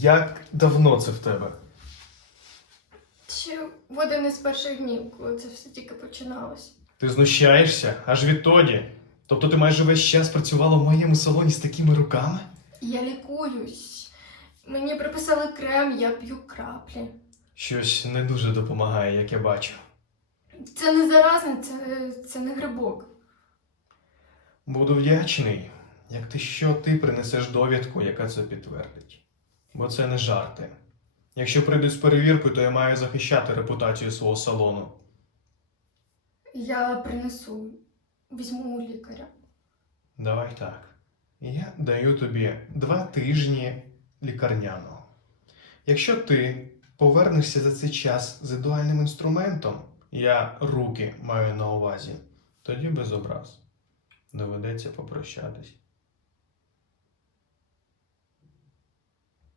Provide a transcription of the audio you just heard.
Як давно це в тебе? Ще в один із перших днів, коли це все тільки починалось. Ти знущаєшся аж відтоді. Тобто ти майже весь час працювала в моєму салоні з такими руками? Я лікуюсь. Мені приписали крем, я п'ю краплі. Щось не дуже допомагає, як я бачу. Це не заразне, це, це не грибок. Буду вдячний, як ти що ти принесеш довідку, яка це підтвердить. Бо це не жарти. Якщо прийдуть з перевіркою, то я маю захищати репутацію свого салону. Я принесу, візьму у лікаря. Давай так. Я даю тобі два тижні лікарняного. Якщо ти повернешся за цей час з ідеальним інструментом, я руки маю на увазі, тоді без образ. Доведеться попрощатись.